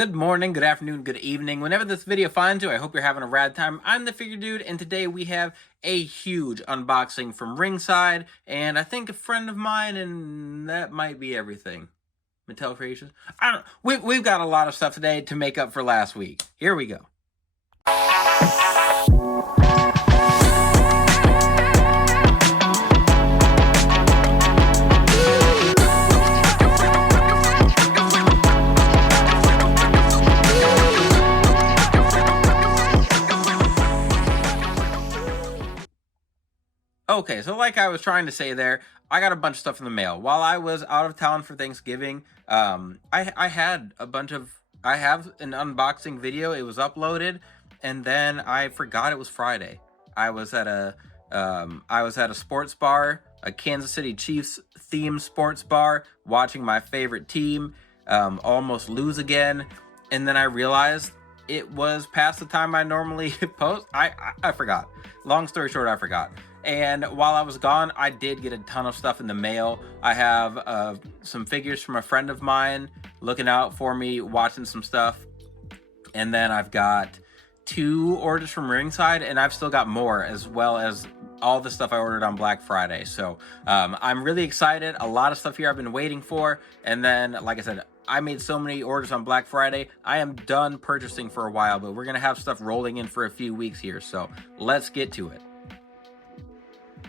Good morning, good afternoon, good evening. Whenever this video finds you, I hope you're having a rad time. I'm the Figure Dude, and today we have a huge unboxing from Ringside, and I think a friend of mine, and that might be everything. Mattel Creations? I don't. We've got a lot of stuff today to make up for last week. Here we go. Okay, so like I was trying to say there, I got a bunch of stuff in the mail. While I was out of town for Thanksgiving, I had a bunch of, I have an unboxing video. It was uploaded, and then I forgot it was Friday. I was at a sports bar, a Kansas City Chiefs themed sports bar, watching my favorite team almost lose again, and then I realized it was past the time I normally post. I forgot. Long story short, I forgot. And while I was gone, I did get a ton of stuff in the mail. I have some figures from a friend of mine looking out for me, watching some stuff. And then I've got 2 orders from Ringside, and I've still got more, as well as all the stuff I ordered on Black Friday. So I'm really excited. A lot of stuff here I've been waiting for. And then, like I said, I made so many orders on Black Friday. I am done purchasing for a while, but we're going to have stuff rolling in for a few weeks here. So let's get to it.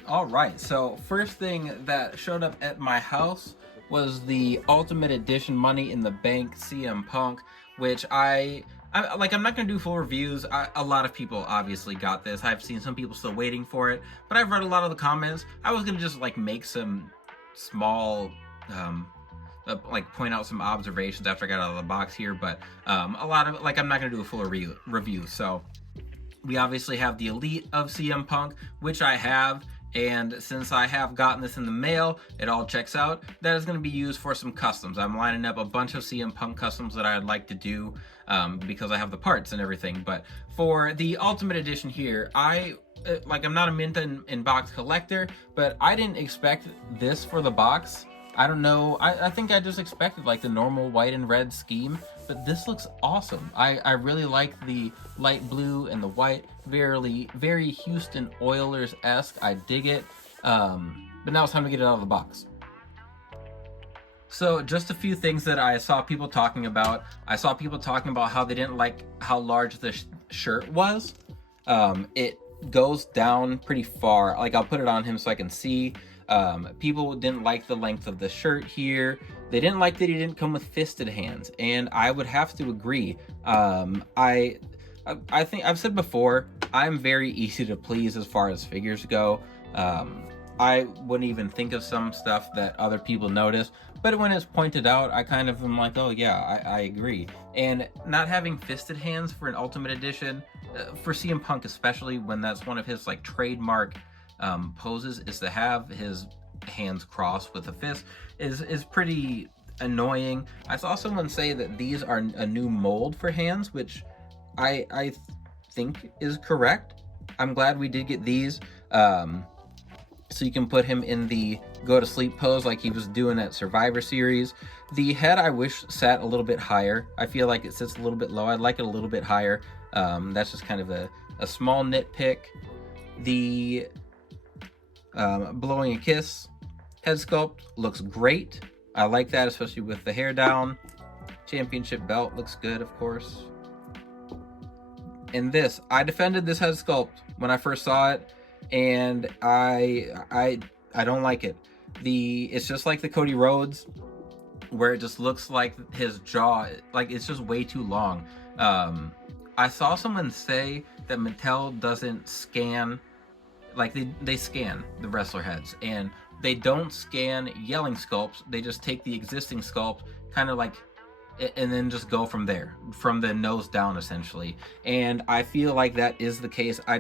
All right, so first thing that showed up at my house was the Ultimate Edition Money in the Bank CM Punk, which I'm not gonna do full reviews. A lot of people obviously got this. I've seen some people still waiting for it, but I've read a lot of the comments. I was gonna just like make some small point out some observations after I got out of the box here, but a lot of I'm not gonna do a full review. So we obviously have the Elite of CM Punk, which I have. And since I have gotten this in the mail, it all checks out. That is going to be used for some customs. I'm lining up a bunch of CM Punk customs that I'd like to do because I have the parts and everything. But for the Ultimate Edition here, I'm not a mint in box collector, but I didn't expect this for the box. I don't know. I think I just expected like the normal white and red scheme, but this looks awesome. I really like the light blue and the white, very Houston Oilers-esque. I dig it. But now it's time to get it out of the box. So just a few things that I saw people talking about. I saw people talking about how they didn't like how large the shirt was. It goes down pretty far. Like, I'll put it on him so I can see. People didn't like the length of the shirt here. They didn't like that he didn't come with fisted hands, and I would have to agree. I think I've said before, I'm very easy to please as far as figures go. I wouldn't even think of some stuff that other people notice, but when it's pointed out, I kind of am like, oh yeah, I agree. And not having fisted hands for an Ultimate Edition, for CM Punk especially, when that's one of his like trademark poses, is to have his hands crossed with a fist is pretty annoying. I saw someone say that these are a new mold for hands, which I think is correct. I'm glad we did get these, so you can put him in the go to sleep pose like he was doing at Survivor Series. The head I wish sat a little bit higher. I feel like it sits a little bit low. I'd like it a little bit higher. That's just kind of a small nitpick. The blowing a kiss head sculpt looks great. I like that, especially with the hair down. Championship belt looks good, of course. And this, I defended this head sculpt when I first saw it, and I don't like it. It's just like the Cody Rhodes, where it just looks like his jaw, like it's just way too long. I saw someone say that Mattel doesn't scan, like they scan the wrestler heads, and they don't scan yelling sculpts. They just take the existing sculpt, kind of like, and then just go from there, from the nose down essentially. And I feel like that is the case. I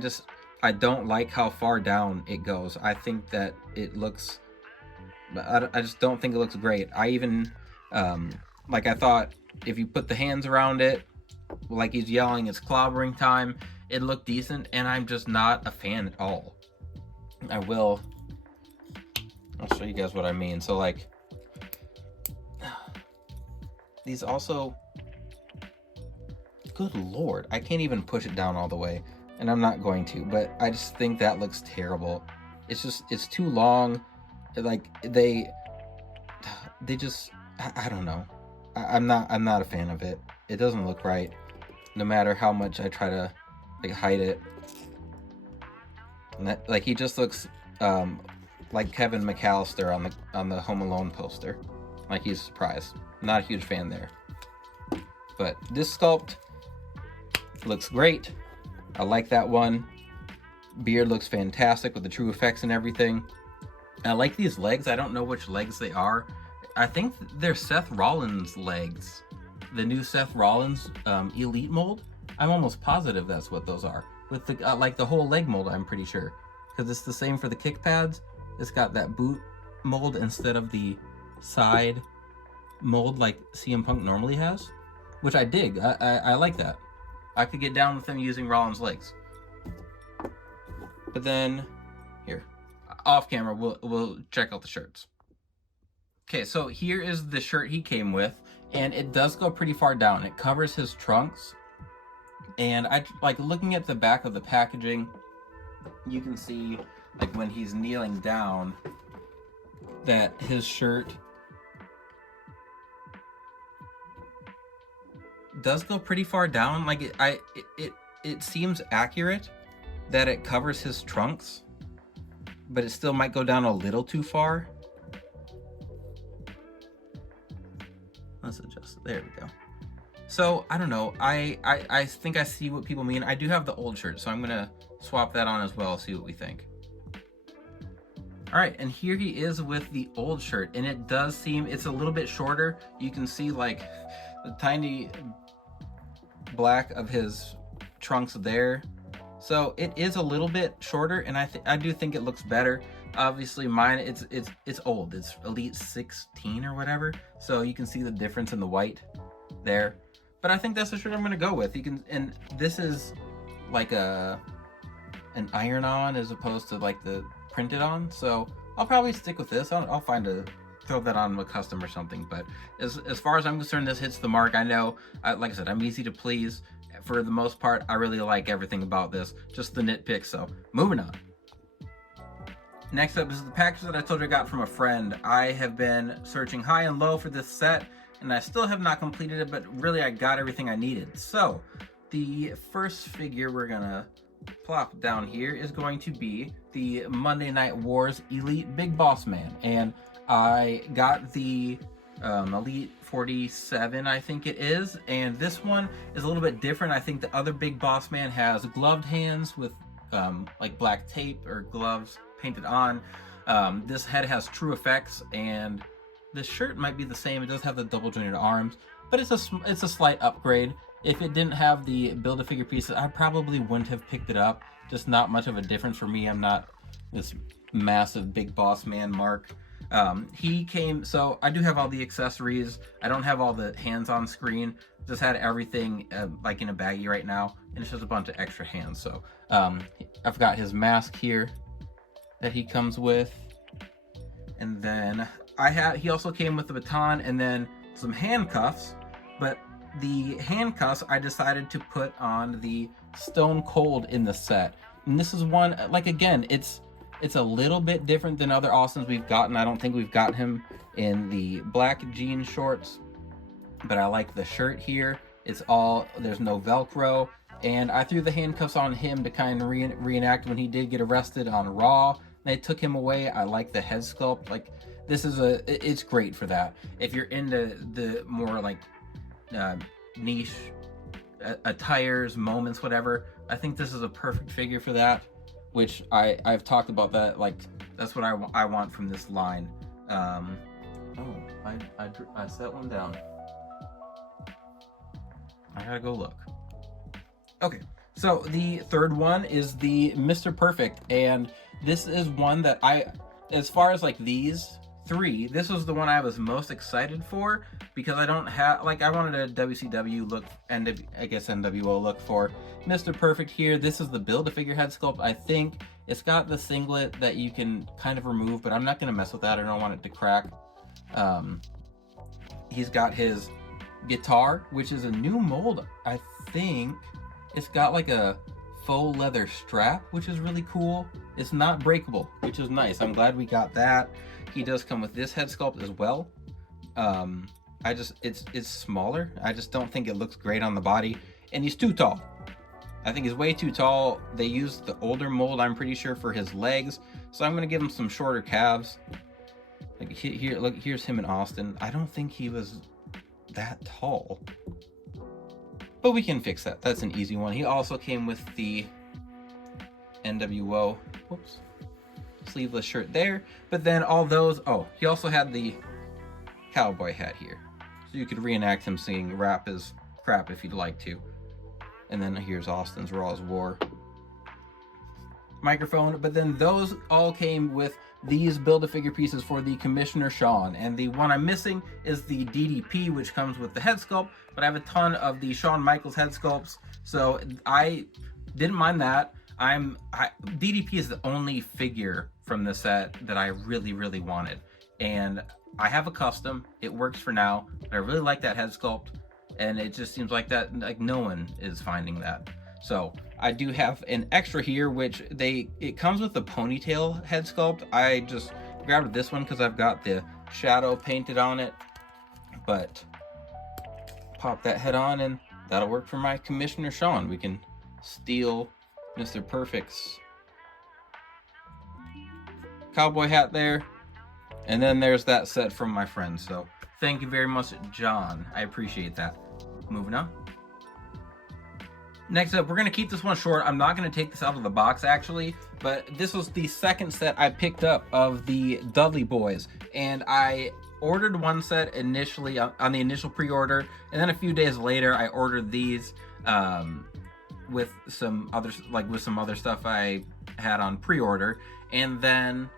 don't like how far down it goes. I think that it looks, I just don't think it looks great. I even I thought if you put the hands around it, like he's yelling, it's clobbering time, it looked decent, and I'm just not a fan at all. I'll show you guys what I mean. So like, these also good lord, I can't even push it down all the way, and I'm not going to, but I just think that looks terrible. It's too long. Like they just, I don't know. I'm not a fan of it. It doesn't look right, no matter how much I try to like hide it. And that, like, he just looks like Kevin McAllister on the Home Alone poster, like he's surprised. Not a huge fan there, but this sculpt looks great. I like that one. Beard looks fantastic with the true effects and everything. I like these legs. I don't know which legs they are. I think they're Seth Rollins legs. The new Seth Rollins Elite mold. I'm almost positive that's what those are. With the like the whole leg mold, I'm pretty sure. Because it's the same for the kick pads. It's got that boot mold instead of the side mold like CM Punk normally has. Which I dig. I like that. I could get down with him using Rollins legs. But then, here, off camera, we'll check out the shirts. Okay, so here is the shirt he came with, and it does go pretty far down. It covers his trunks, and I like looking at the back of the packaging. You can see, like when he's kneeling down, that his shirt does go pretty far down. Like it seems accurate that it covers his trunks, but it still might go down a little too far. Let's adjust it. There we go. So I don't know. I think I see what people mean. I do have the old shirt, so I'm gonna swap that on as well, see what we think. All right, and here he is with the old shirt, and it does seem it's a little bit shorter. You can see like the tiny black of his trunks there. So it is a little bit shorter, and I do think it looks better. Obviously mine, it's old. It's Elite 16 or whatever. So you can see the difference in the white there. But I think that's the shirt I'm gonna go with. You can, and this is like an iron-on as opposed to like the printed on. So I'll probably stick with this. I'll throw that on a custom or something. But as far as I'm concerned, this hits the mark. I know, like I said, I'm easy to please. For the most part, I really like everything about this. Just the nitpicks, so moving on. Next up is the package that I told you I got from a friend. I have been searching high and low for this set, and I still have not completed it, but really I got everything I needed. So, the first figure we're gonna plop down here is going to be the Monday Night Wars Elite Big Boss Man. And I got the Elite 47, I think it is, and this one is a little bit different. I think the other Big Boss Man has gloved hands with like black tape or gloves painted on. This head has true effects, and this shirt might be the same. It does have the double jointed arms, but it's a slight upgrade. If it didn't have the Build-A-Figure pieces, I probably wouldn't have picked it up. Just not much of a difference for me. I'm not this massive Big Boss Man mark. He came, so I do have all the accessories. I don't have all the hands on screen. Just had everything like in a baggie right now, and it's just a bunch of extra hands. So I've got his mask here that he comes with, and then he also came with the baton and then some handcuffs. But the handcuffs I decided to put on the Stone Cold in the set, and this is one, like, again, it's a little bit different than other Austins we've gotten. I don't think we've got him in the black jean shorts, but I like the shirt here. There's no Velcro, and I threw the handcuffs on him to kind of reenact when he did get arrested on Raw. They took him away. I like the head sculpt. Like, it's great for that. If you're into the more like niche attires, moments, whatever, I think this is a perfect figure for that. Which I've talked about that, like, that's what I want from this line. I set one down. I gotta go look. Okay, so the third one is the Mr. Perfect, and this is one that as far as like these three, this was the one I was most excited for, because I don't have, like, I wanted a WCW look, and I guess NWO look for Mr. Perfect here. This is the Build-A-Figure head sculpt. I think it's got the singlet that you can kind of remove, but I'm not going to mess with that. I don't want it to crack. He's got his guitar, which is a new mold. I think it's got like a faux leather strap, which is really cool. It's not breakable, which is nice. I'm glad we got that. He does come with this head sculpt as well. It's smaller. I just don't think it looks great on the body, and he's too tall. I think he's way too tall. They used the older mold, I'm pretty sure, for his legs, so I'm gonna give him some shorter calves. Like here, look, here's him in Austin. I don't think he was that tall, but we can fix that. That's an easy one. He also came with the NWO, whoops, sleeveless shirt there, but then all those, oh, he also had the cowboy hat here, so you could reenact him singing Rap Is Crap if you'd like to. And then here's Austin's Raw as War microphone, but then those all came with these Build-A-Figure pieces for the Commissioner Shawn, and the one I'm missing is the DDP, which comes with the head sculpt, but I have a ton of the Shawn Michaels head sculpts, so I didn't mind that. DDP is the only figure from the set that I really wanted, and I have a custom. It works for now, but I really like that head sculpt, and it just seems like that, like no one is finding that. So I do have an extra here, which it comes with a ponytail head sculpt. I just grabbed this one because I've got the shadow painted on it, but pop that head on and that'll work for my Commissioner Shawn. We can steal Mr. Perfect's cowboy hat there, and then there's that set from my friend. So thank you very much, John. I appreciate that. Moving on. Next up, we're going to keep this one short. I'm not going to take this out of the box, actually, but this was the second set I picked up of the Dudley Boyz, and I ordered one set initially on the initial pre-order, and then a few days later, I ordered these with some other stuff I had on pre-order, and then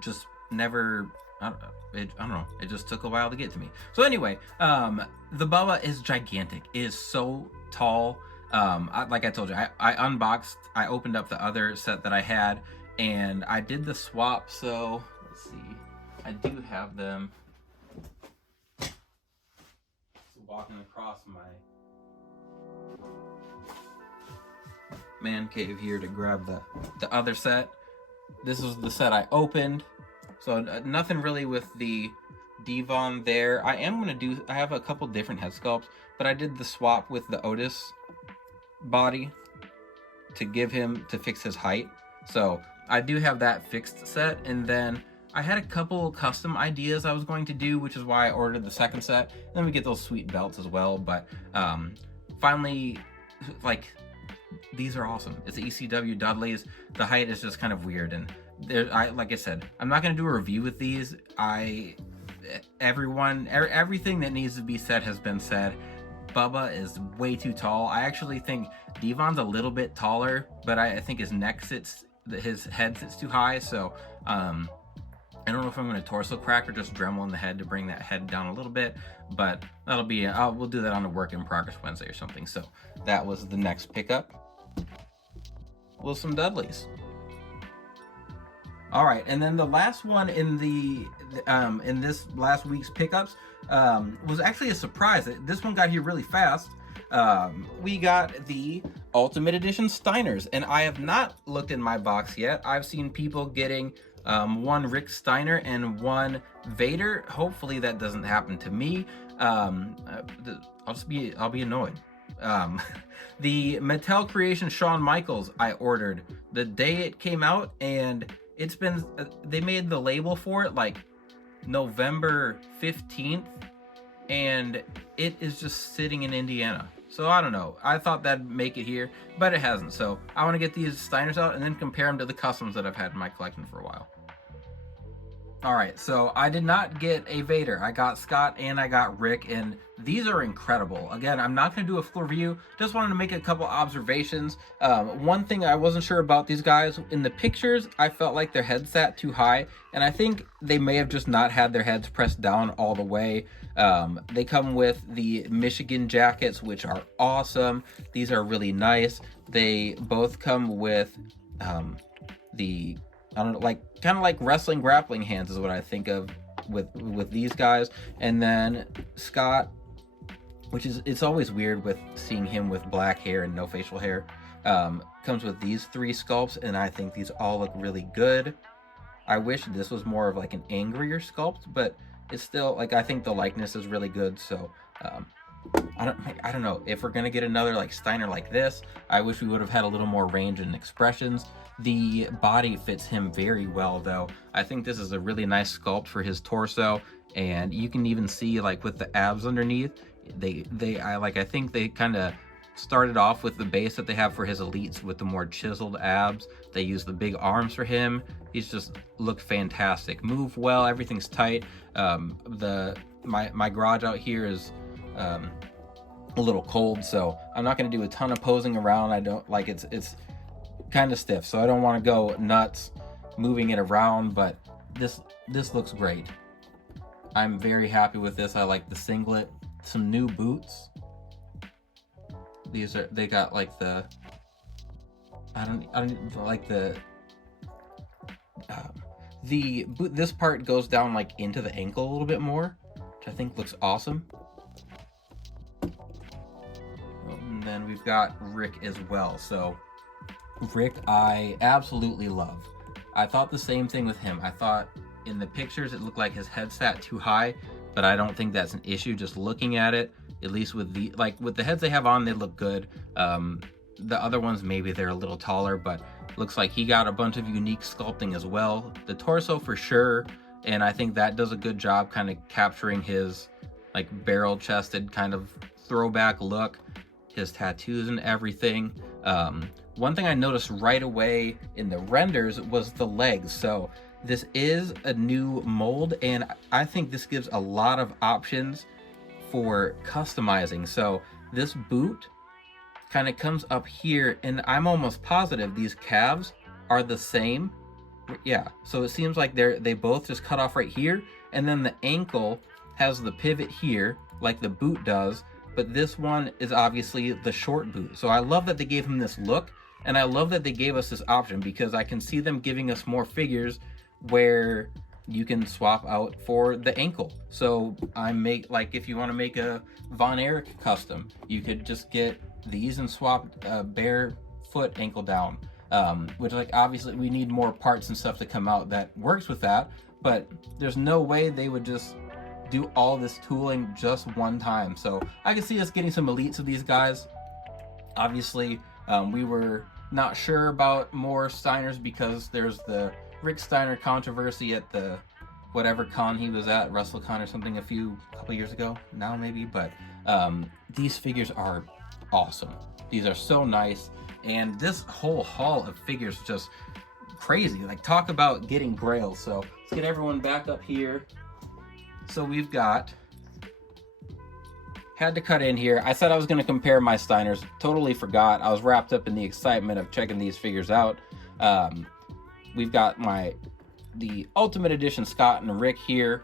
just never, I don't know, it just took a while to get to me. So anyway, the Bubba is gigantic. It is so tall. Like I told you, I opened up the other set that I had, and I did the swap. So let's see, I do have them. Walking across my man cave here to grab the other set. This was the set I opened, so nothing really with the Devon there. I have a couple different head sculpts, but I did the swap with the Otis body to fix his height. So I do have that fixed set, and then I had a couple custom ideas I was going to do, which is why I ordered the second set. And then we get those sweet belts as well, but finally, like, these are awesome. It's the ECW Dudleys. The height is just kind of weird, and like I said, I'm not going to do a review with these. Everything that needs to be said has been said. Bubba is way too tall. I actually think Devon's a little bit taller, but I think his head sits too high. So I don't know if I'm going to torso crack or just Dremel in the head to bring that head down a little bit, but that'll be we'll do that on a work in progress Wednesday or something. So that was the next pickup. With some Dudleys. All right, and then the last one in in this last week's pickups was actually a surprise. This one got here really fast. We got the Ultimate Edition Steiners, and I have not looked in my box yet. I've seen people getting one Rick Steiner and one Vader. Hopefully that doesn't happen to me. I'll be annoyed. The Mattel Creation Shawn Michaels I ordered the day it came out, and it's been they made the label for it like November 15th, and it is just sitting in Indiana. So I don't know. I thought that'd make it here, but it hasn't. So I want to get these Steiners out and then compare them to the customs that I've had in my collection for a while. All right, so I did not get a Vader. I got Scott and I got Rick, and these are incredible. Again, I'm not going to do a full review. Just wanted to make a couple observations. One thing I wasn't sure about these guys, in the pictures, I felt like their heads sat too high, and I think they may have just not had their heads pressed down all the way. They come with the Michigan jackets, which are awesome. These are really nice. They both come with I don't know, kind of like wrestling grappling hands is what I think of with these guys. And then Scott, which is, it's always weird with seeing him with black hair and no facial hair, comes with these 3 sculpts, and I think these all look really good. I wish this was more of like an angrier sculpt, but it's still like, I think the likeness is really good. So I don't know if we're gonna get another like Steiner like this. I wish we would have had a little more range and expressions. The body fits him very well though. I think this is a really nice sculpt for his torso, and you can even see like with the abs underneath, I think they kind of started off with the base that they have for his elites with the more chiseled abs. They use the big arms for him. He's just looked fantastic. Move well, everything's tight. My garage out here is a little cold, so I'm not going to do a ton of posing around. I don't like it's kind of stiff, so I don't want to go nuts moving it around, but this looks great. I'm very happy with this. I like the singlet. Some new boots. They got like the I don't like the boot. This part goes down like into the ankle a little bit more, which I think looks awesome. And then we've got Rick as well. So Rick, I absolutely love. I thought the same thing with him. I thought in the pictures it looked like his head sat too high, but I don't think that's an issue just looking at it. At least with the heads they have on, they look good. The other ones, maybe they're a little taller, but looks like he got a bunch of unique sculpting as well. The torso for sure, and I think that does a good job kind of capturing his like barrel chested kind of throwback look, his tattoos and everything. One thing I noticed right away in the renders was the legs. So this is a new mold, and I think this gives a lot of options for customizing. So this boot kind of comes up here, and I'm almost positive these calves are the same. Yeah, so it seems like they both just cut off right here, and then the ankle has the pivot here like the boot does, but this one is obviously the short boot. So I love that they gave him this look, and I love that they gave us this option, because I can see them giving us more figures where you can swap out for the ankle. So if you want to make a Von Erich custom, you could just get these and swap bare foot ankle down, which like obviously we need more parts and stuff to come out that works with that, but there's no way they would just do all this tooling just one time. So I can see us getting some elites of these guys. Obviously we were not sure about more Steiners because there's the Rick Steiner controversy at the whatever con he was at, WrestleCon or something, a couple years ago now maybe, but these figures are awesome. These are so nice, and this whole haul of figures just crazy. Like, talk about getting grails. So let's get everyone back up here. So we've got, had to cut in here. I said I was going to compare my Steiners, totally forgot. I was wrapped up in the excitement of checking these figures out. We've got the Ultimate Edition Scott and Rick here,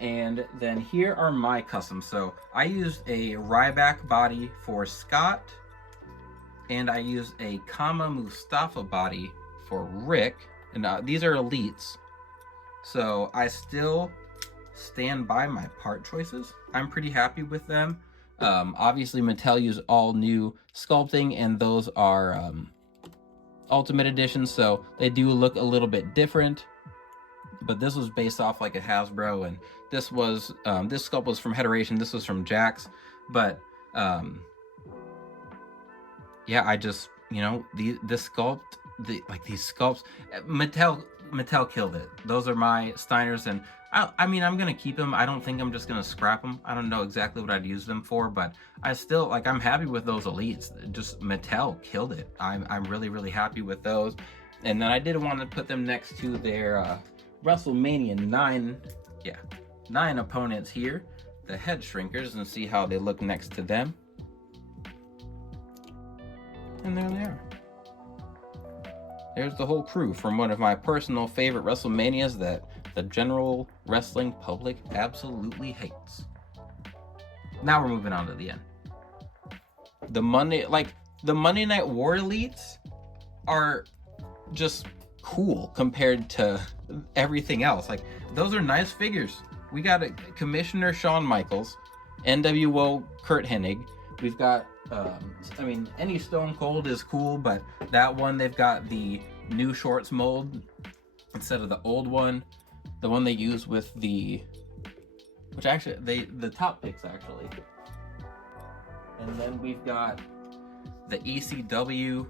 and then here are my customs. So I used a Ryback body for Scott, and I used a Kama Mustafa body for Rick, and these are elites, so I still stand by my part choices. I'm pretty happy with them. Obviously Mattel used all new sculpting, and those are Ultimate Edition, so they do look a little bit different, but this was based off like a Hasbro, and this was this sculpt was from Hederation, this was from Jax, but yeah, I just, you know, this sculpt, these sculpts, Mattel killed it. Those are my Steiners, and I mean, I'm gonna keep them. I don't think I'm just gonna scrap them. I don't know exactly what I'd use them for, but I still, like, I'm happy with those elites. Just Mattel killed it. I'm really, really happy with those. And then I did want to put them next to their WrestleMania 9 opponents here, the head shrinkers, and see how they look next to them. And there they are. There's the whole crew from one of my personal favorite WrestleManias that the general wrestling public absolutely hates. Now we're moving on to the end. The Monday Night War elites are just cool compared to everything else. Like, those are nice figures. we got a Commissioner Shawn Michaels, NWO Kurt Hennig. We've got, I mean, any Stone Cold is cool, but that one, they've got the new shorts mold instead of the old one. The one they use with the, which actually, the top picks actually. And then we've got the ECW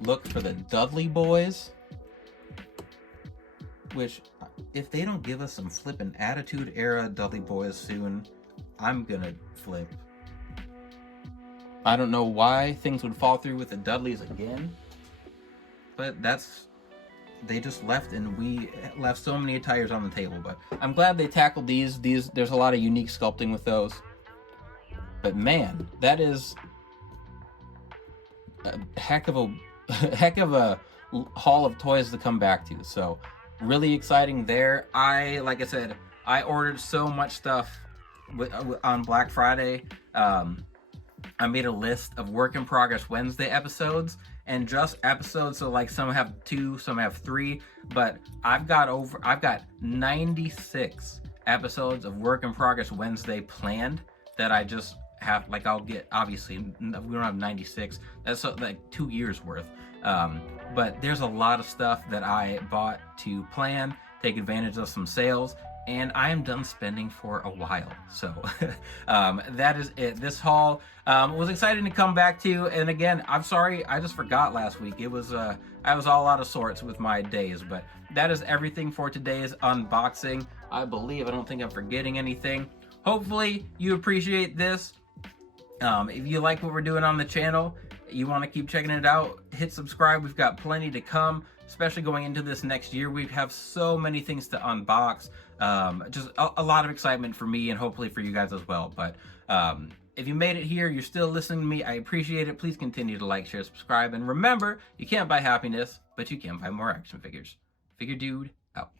look for the Dudley Boyz, which, if they don't give us some flippin' Attitude Era Dudley Boyz soon, I'm gonna flip. I don't know why things would fall through with the Dudleys again, but they just left, and we left so many tires on the table. But I'm glad they tackled these. There's a lot of unique sculpting with those. But man, that is a heck of a haul of toys to come back to. So really exciting there. Like I said, I ordered so much stuff on Black Friday. I made a list of Work in Progress Wednesday episodes, and just episodes, so like some have 2, some have 3, but I've got 96 episodes of Work in Progress Wednesday planned that I just have, like, I'll get, obviously we don't have 96, that's like 2 years worth, but there's a lot of stuff that I bought to plan, take advantage of some sales, and I am done spending for a while. So that is it. This haul was exciting to come back to, and again, I'm sorry, I just forgot last week. I was all out of sorts with my days, but that is everything for today's unboxing. I don't think I'm forgetting anything. Hopefully you appreciate this. If you like what we're doing on the channel, you want to keep checking it out, hit subscribe. We've got plenty to come, especially going into this next year. We have so many things to unbox. Just a lot of excitement for me, and hopefully for you guys as well. But if you made it here, you're still listening to me, I appreciate it. Please continue to like, share, subscribe, and remember, you can't buy happiness, but you can buy more action figures. Figure Dude out.